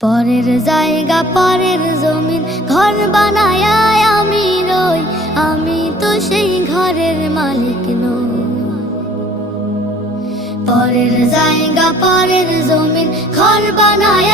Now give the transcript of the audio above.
পরের জায়গা পরের জমিন ঘর বানায় আমি রই, আমি তো সেই ঘরের মালিক নই। পরের জায়গা পরের জমিন ঘর বানায়